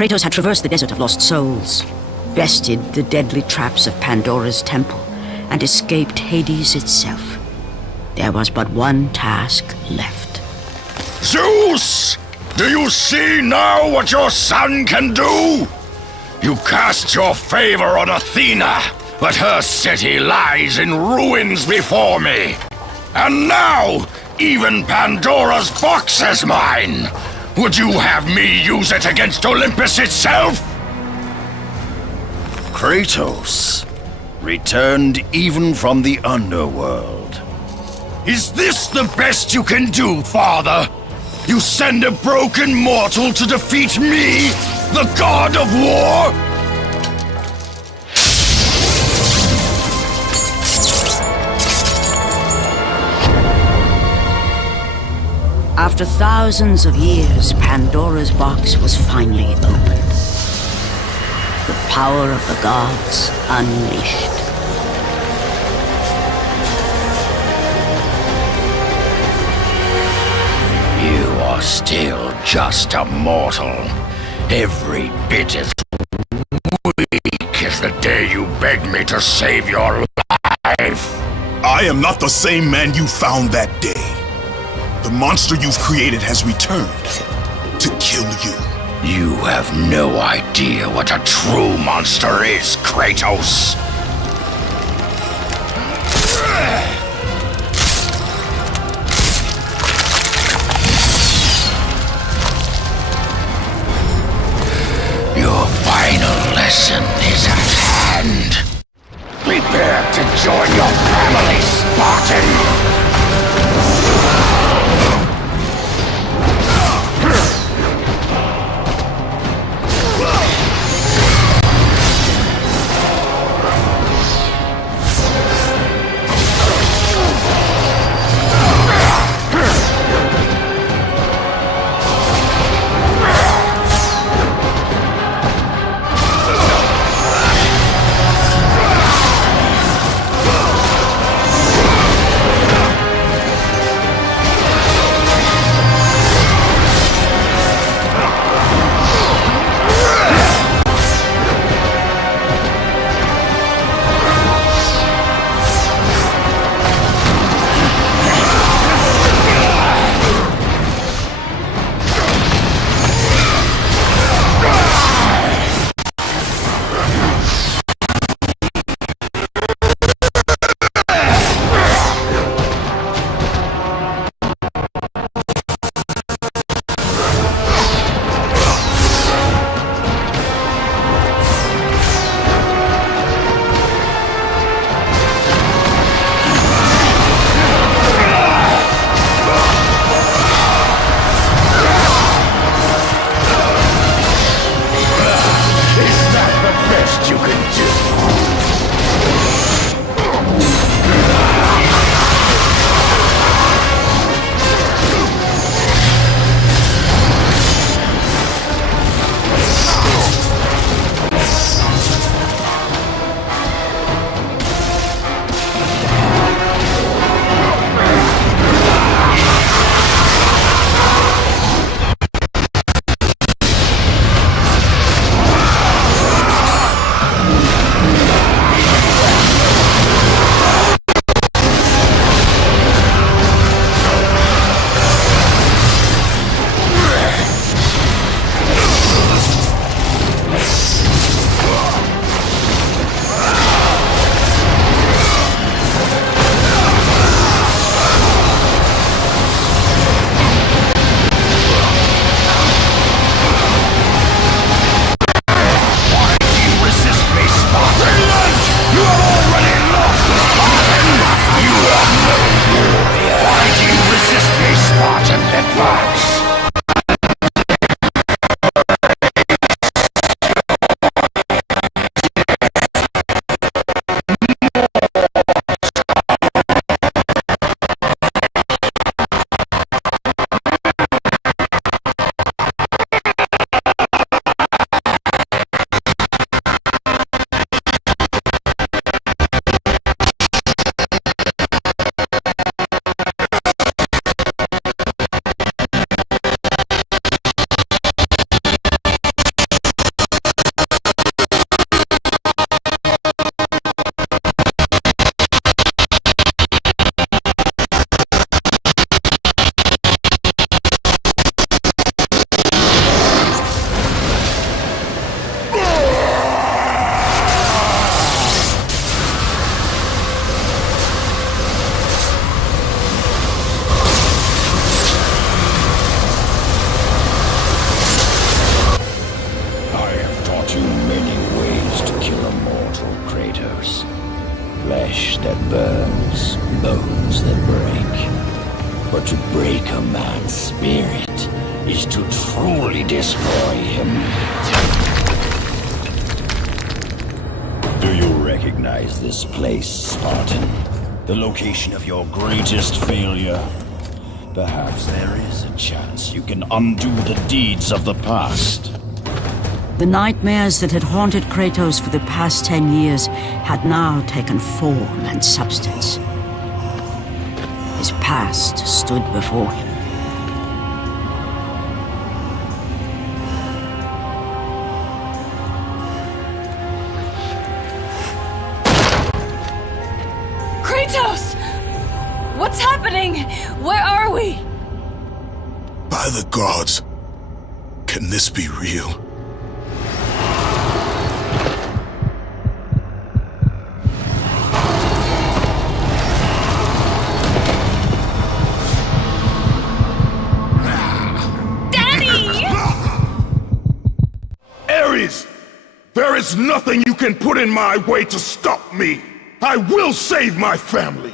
Kratos had traversed the Desert of Lost Souls, bested the deadly traps of Pandora's temple, and escaped Hades itself. There was but one task left. Zeus! Do you see now what your son can do? You cast your favor on Athena, but her city lies in ruins before me. And now, even Pandora's box is mine! Would you have me use it against Olympus itself? Kratos, returned even from the underworld. Is this the best you can do, Father? You send a broken mortal to defeat me, the god of war? After thousands of years, Pandora's box was finally opened. The power of the gods unleashed. You are still just a mortal. Every bit as weak as the day you begged me to save your life. I am not the same man you found that day. The monster you've created has returned to kill you. You have no idea what a true monster is, Kratos. Your final lesson is at hand. Prepare to join your family, Spartan! powerful, Kratos. Flesh that burns, bones that break. But to break a man's spirit is to truly destroy him. Do you recognize this place, Spartan? The location of your greatest failure? Perhaps there is a chance you can undo the deeds of the past. The nightmares that had haunted Kratos for the past 10 years had now taken form and substance. His past stood before him. Kratos! What's happening? Where are we? By the gods, can this be real? There is nothing you can put in my way to stop me. I will save my family.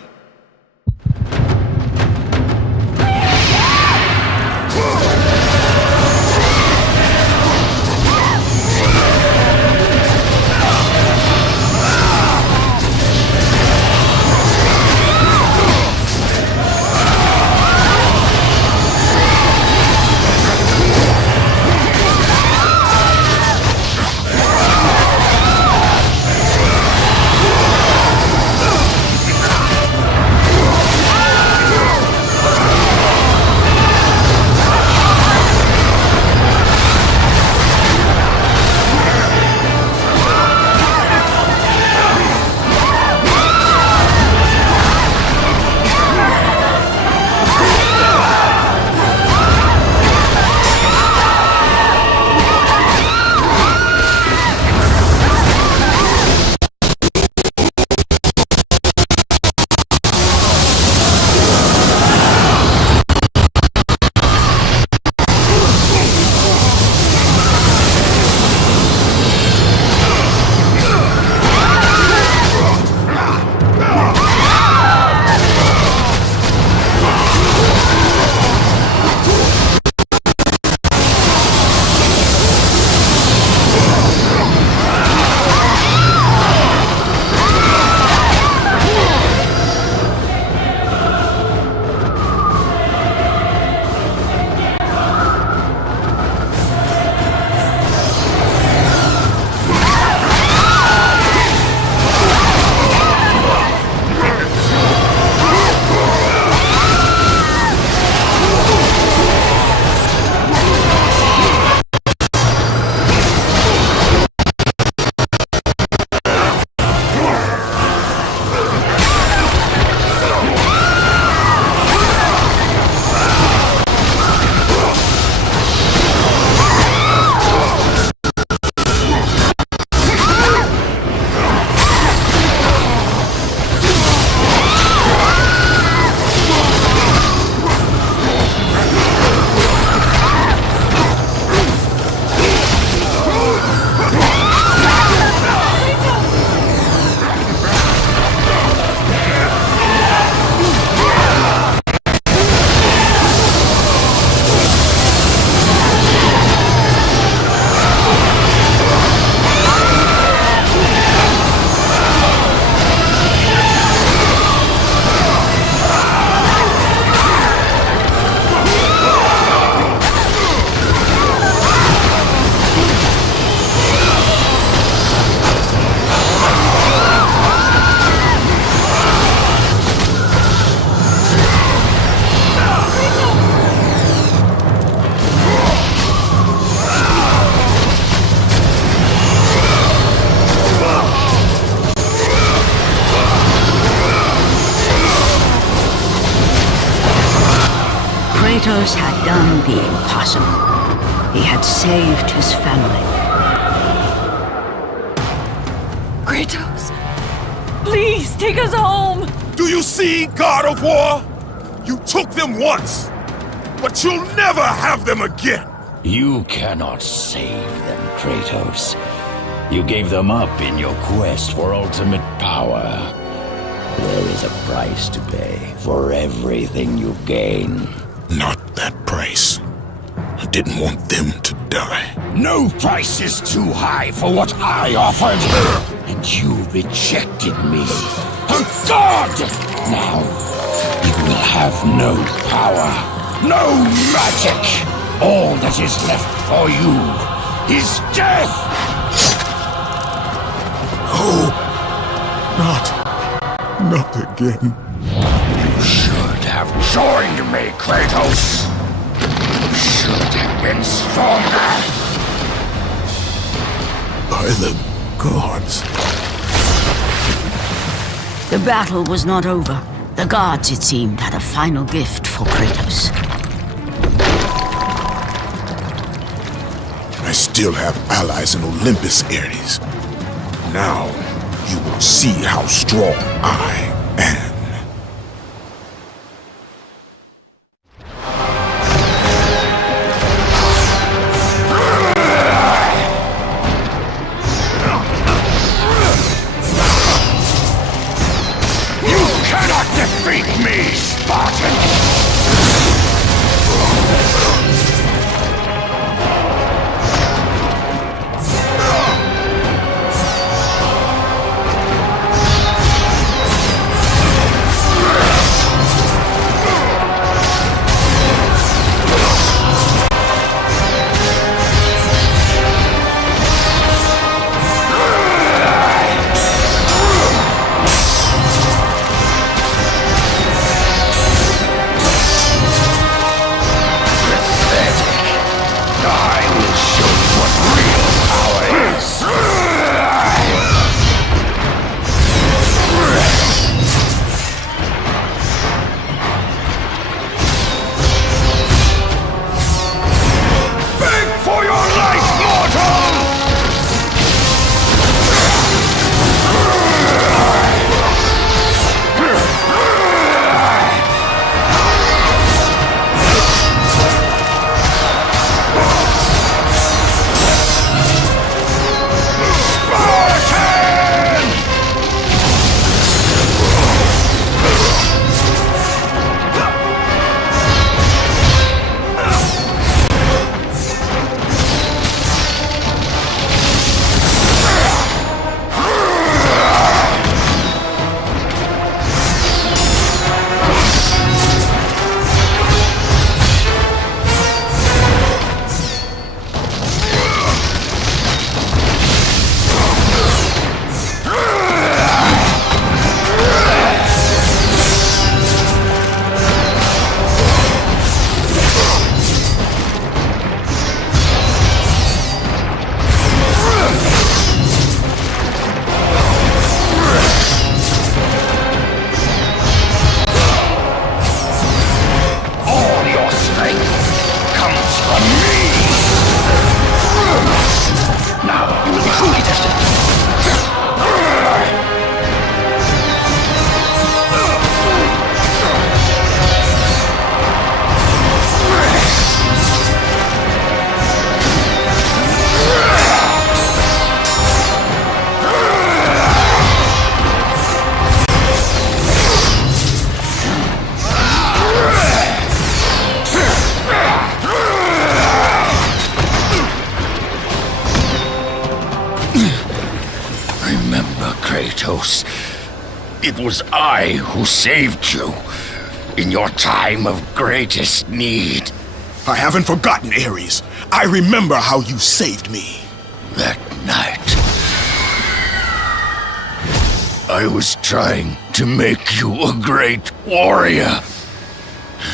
Kratos had done the impossible. He had saved his family. Kratos, please take us home. Do you see, God of War? You took them once, but you'll never have them again. You cannot save them, Kratos. You gave them up in your quest for ultimate power. There is a price to pay for everything you gain. Not that price. I didn't want them to die. No price is too high for what I offered. And you rejected me. A god! Now, you will have no power, no magic. All that is left for you is death! Oh, not again. You should have joined me, Kratos. You should have been stronger. By the gods. The battle was not over. The gods, it seemed, had a final gift for Kratos. I still have allies in Olympus, Ares. Now, you will see how strong I am. You cannot defeat me, Spartan! Kratos. It was I who saved you in your time of greatest need. I haven't forgotten, Ares. I remember how you saved me. That night, I was trying to make you a great warrior.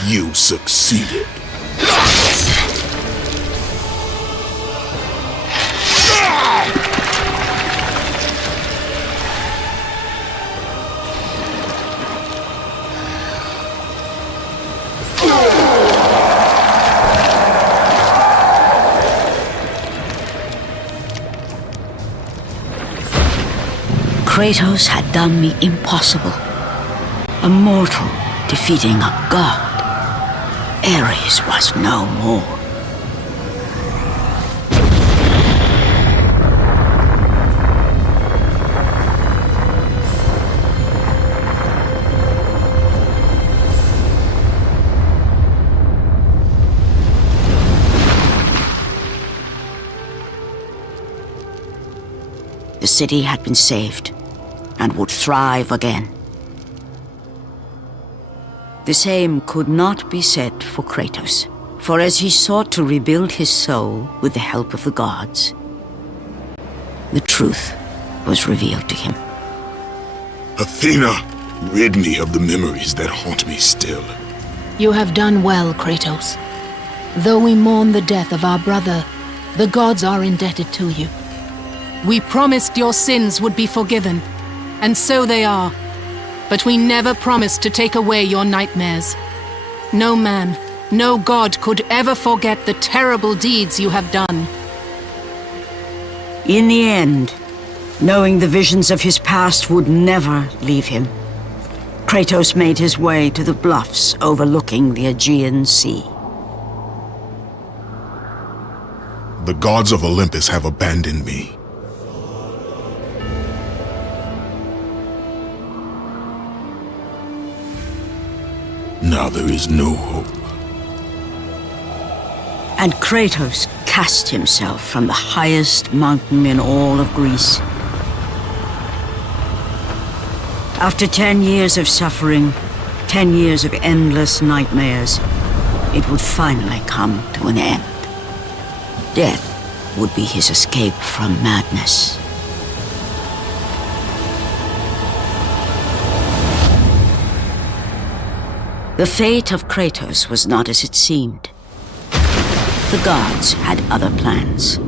You succeeded. Kratos had done me impossible. A mortal defeating a god. Ares was no more. city had been saved and would thrive again. The same could not be said for Kratos, for as he sought to rebuild his soul with the help of the gods, the truth was revealed to him. Athena, rid me of the memories that haunt me still. You have done well, Kratos. Though we mourn the death of our brother, the gods are indebted to you. We promised your sins would be forgiven, and so they are. But we never promised to take away your nightmares. No man, no god could ever forget the terrible deeds you have done. In the end, knowing the visions of his past would never leave him, Kratos made his way to the bluffs overlooking the Aegean Sea. The gods of Olympus have abandoned me. Now there is no hope. And Kratos cast himself from the highest mountain in all of Greece. After 10 years of suffering, 10 years of endless nightmares, it would finally come to an end. Death would be his escape from madness. The fate of Kratos was not as it seemed. The gods had other plans.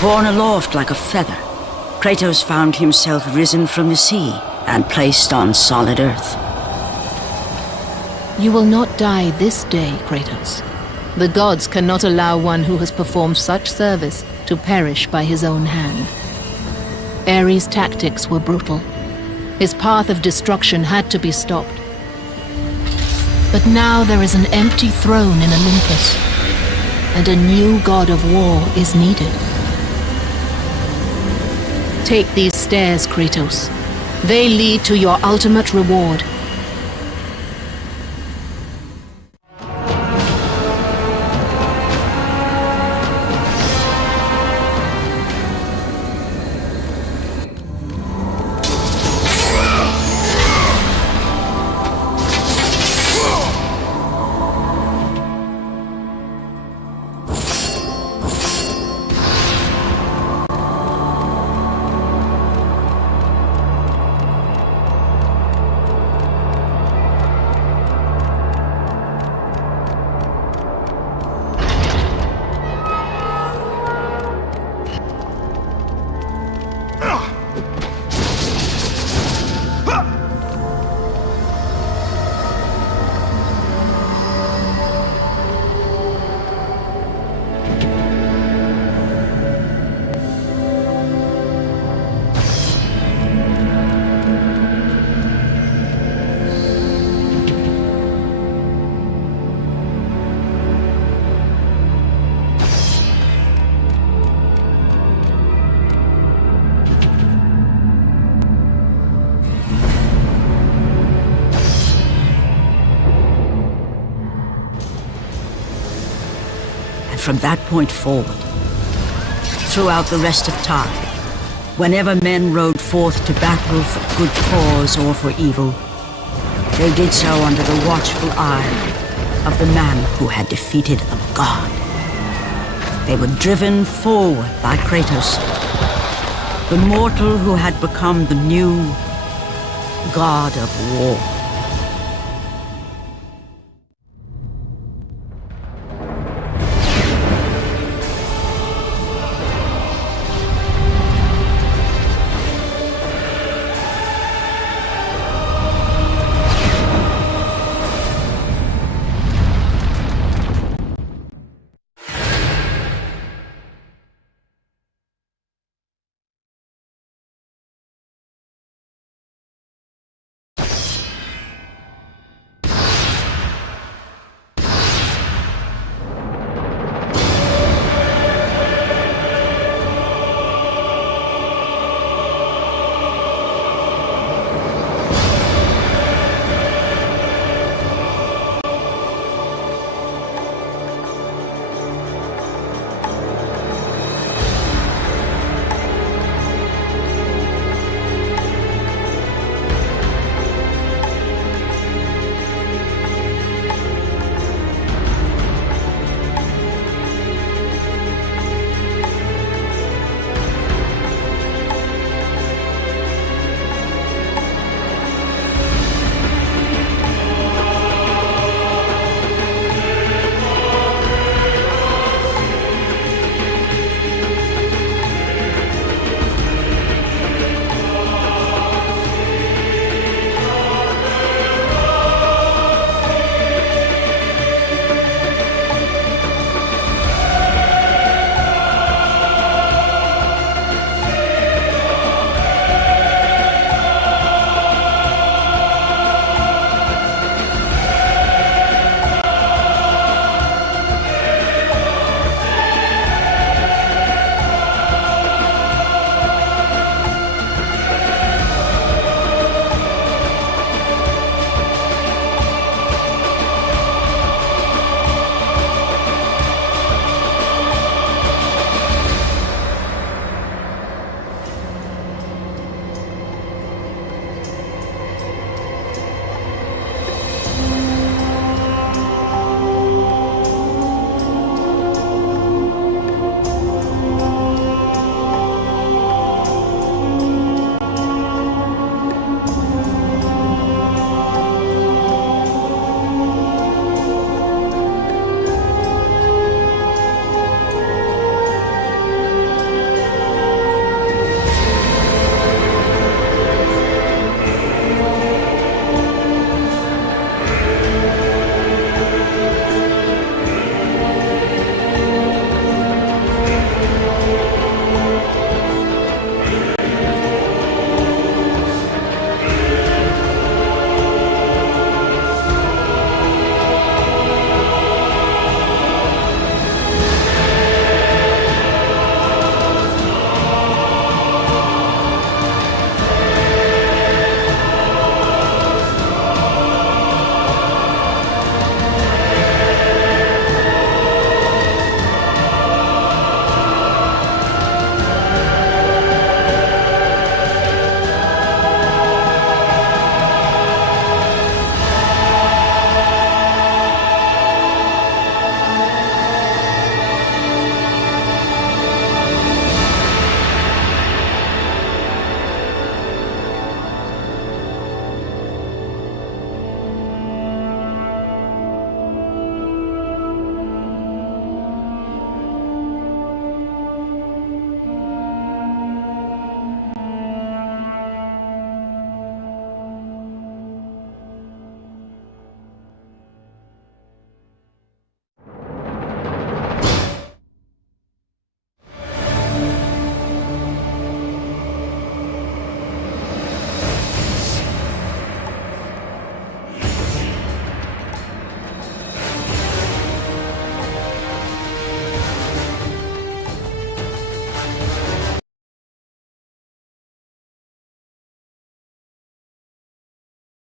Borne aloft like a feather, Kratos found himself risen from the sea and placed on solid earth. You will not die this day, Kratos. The gods cannot allow one who has performed such service to perish by his own hand. Ares' tactics were brutal. His path of destruction had to be stopped. But now there is an empty throne in Olympus, and a new god of war is needed. Take these stairs, Kratos. They lead to your ultimate reward. From that point forward, throughout the rest of time, whenever men rode forth to battle for good cause or for evil, they did so under the watchful eye of the man who had defeated a god. They were driven forward by Kratos, the mortal who had become the new god of war.